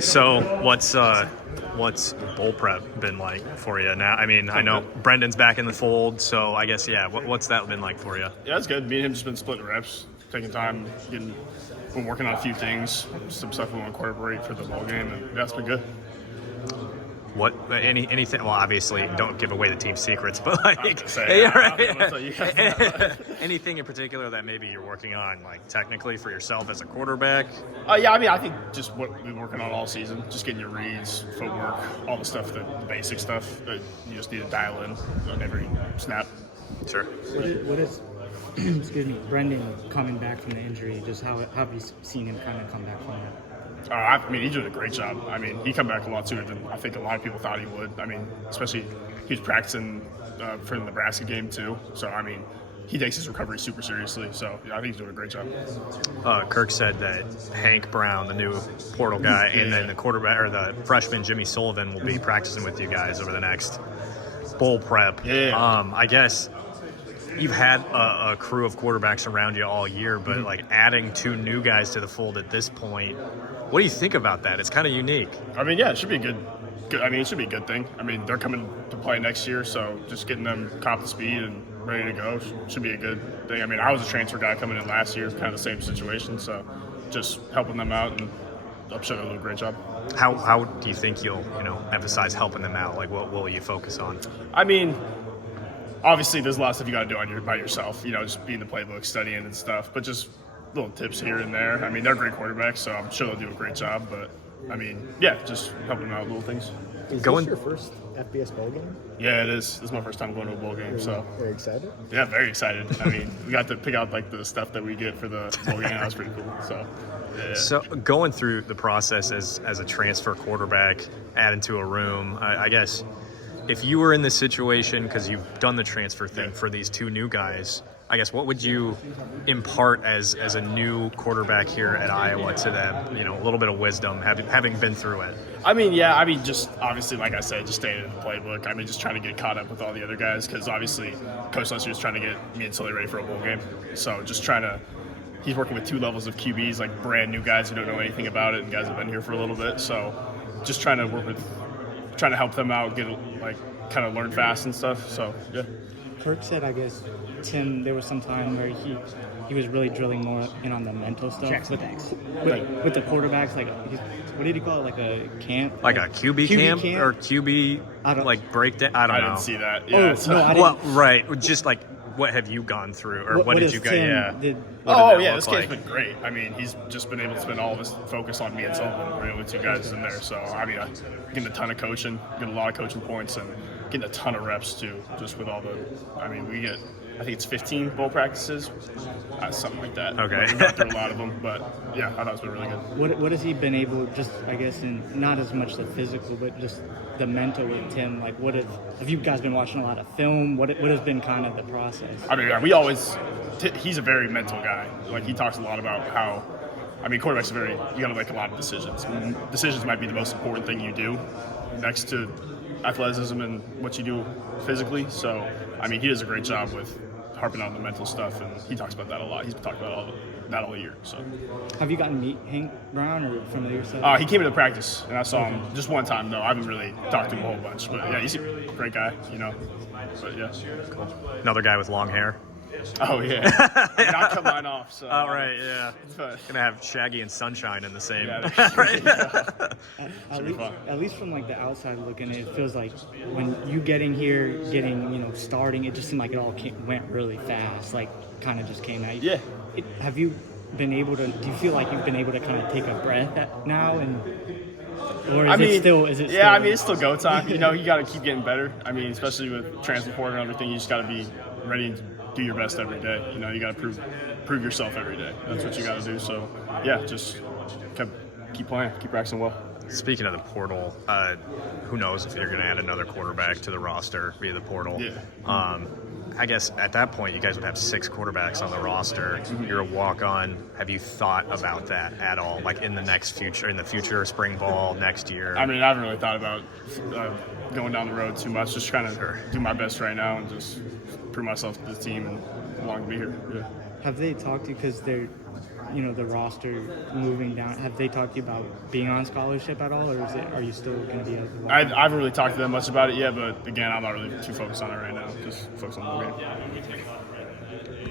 So what's bowl prep been like for you now? I mean, I know Brendan's back in the fold, so I guess what's that been like for you? Yeah, it's good. Me and him just been splitting reps, taking time, been working on a few things, some stuff we want to incorporate for the bowl game, and that's been good. What anything? Well, obviously, don't give away the team secrets, but anything in particular that maybe you're working on, like technically for yourself as a quarterback? Yeah, I mean, I think just what we've been working on all season, just getting your reads, footwork, all the stuff, the basic stuff that you just need to dial in on every snap. Sure. What is excuse me, Brendan coming back from the injury? Just how have you seen him kind of come back from that? I mean, he did a great job. I mean, he come back a lot sooner than I think a lot of people thought he would. I mean, especially he was practicing for the Nebraska game too. So, I mean, he takes his recovery super seriously. So, yeah, I think he's doing a great job. Kirk said that Hank Brown, the new portal guy, and then the quarterback or the freshman Jimmy Sullivan will be practicing with you guys over the next bowl prep. Yeah. I guess you've had a crew of quarterbacks around you all year, but like adding two new guys to the fold at this point, what do you think about that? It's kind of unique. I mean, yeah, it should be good. I mean, it should be a good thing. I mean, they're coming to play next year, so just getting them caught to speed and ready to go should be a good thing. I mean, I was a transfer guy coming in last year, kind of the same situation, so just helping them out, and I'm sure they'll do a great job. How do you think you'll emphasize helping them out? Like, what will you focus on? I mean, obviously, there's a lot of stuff you got to do by yourself, just being the playbook, studying and stuff, but just little tips here and there. I mean, they're great quarterbacks, so I'm sure they'll do a great job, but, I mean, yeah, just helping them out with little things. Is this your first FBS bowl game? Yeah, it is. This is my first time going to a bowl game, so. Very excited? Yeah, very excited. I mean, we got to pick out, like, the stuff that we get for the bowl game. That was pretty cool, so. Yeah. So going through the process as a transfer quarterback, adding to a room, I guess if you were in this situation, because you've done the transfer thing for these two new guys, I guess what would you impart as a new quarterback here at Iowa to them? A little bit of wisdom, having been through it. I mean, just obviously, like I said, just staying in the playbook. I mean, just trying to get caught up with all the other guys because obviously Coach Lester is trying to get me and Sully ready for a bowl game. So just he's working with two levels of QBs, like brand new guys who don't know anything about it and guys who have been here for a little bit. So just trying to help them out, kind of learn fast and stuff. So, yeah. Kirk said, I guess, Tim, there was some time where he was really drilling more in on the mental stuff with the quarterbacks. Like, what did he call it? Like a camp? Like a QB camp or QB breakdown? I don't know. I didn't see that. Yeah. Well, right. Just like, what have you gone through, or what did you guys? Yeah. This game's been great. I mean, he's just been able to spend all of his focus on me and Sullivan. We're the only two guys in there. So, I mean, getting a ton of coaching, getting a lot of coaching points, and getting a ton of reps too. Just with all we get, I think it's 15 bowl practices, something like that. Okay. We got through a lot of them, but yeah, I thought it's been really good. What has he been able, just I guess, in not as much the physical, but just the mental with Tim? Like, have you guys been watching a lot of film? What has been kind of the process? I mean, he's a very mental guy. Like, he talks a lot about how, I mean, quarterbacks you got to make a lot of decisions. Decisions might be the most important thing you do next to athleticism and what you do physically. So, I mean, he does a great job with harping on the mental stuff, and he talks about that a lot. He's been talking about that all year. So, have you gotten to meet Hank Brown or familiar yourself? He came into practice, and I saw him just one time though. I haven't really talked to him a whole bunch, but yeah, he's a great guy, But yeah, cool. Another guy with long hair. Oh yeah, I mean, I cut mine off. So. Oh right, yeah. Gonna have Shaggy and Sunshine in the same. Yeah, right. At least from like the outside looking, it feels like when you getting here, starting, it just seemed like it all went really fast. Like, kind of just came out. Yeah. Have you been able to? Do you feel like you've been able to kind of take a breath now Or is it still? I mean, it's still go time. You got to keep getting better. I mean, especially with transfer and everything, you just got to be ready and do your best every day. You got to prove yourself every day. That's what you got to do. So, yeah, just keep playing, keep practicing well. Speaking of the portal, who knows if you're going to add another quarterback to the roster via the portal? Yeah. I guess at that point, you guys would have 6 quarterbacks on the roster. You're a walk-on. Have you thought about that at all? Like in the future, spring ball, next year? I mean, I haven't really thought about going down the road too much. Just trying to do my best right now and just prove myself to the team and long to be here. Yeah. Have they talked to you because you know, the roster moving down, have they talked to you about being on scholarship at all, or are you still going to be able to walk? I haven't really talked to them much about it yet, but again, I'm not really too focused on it right now. Just focus on the bowl game.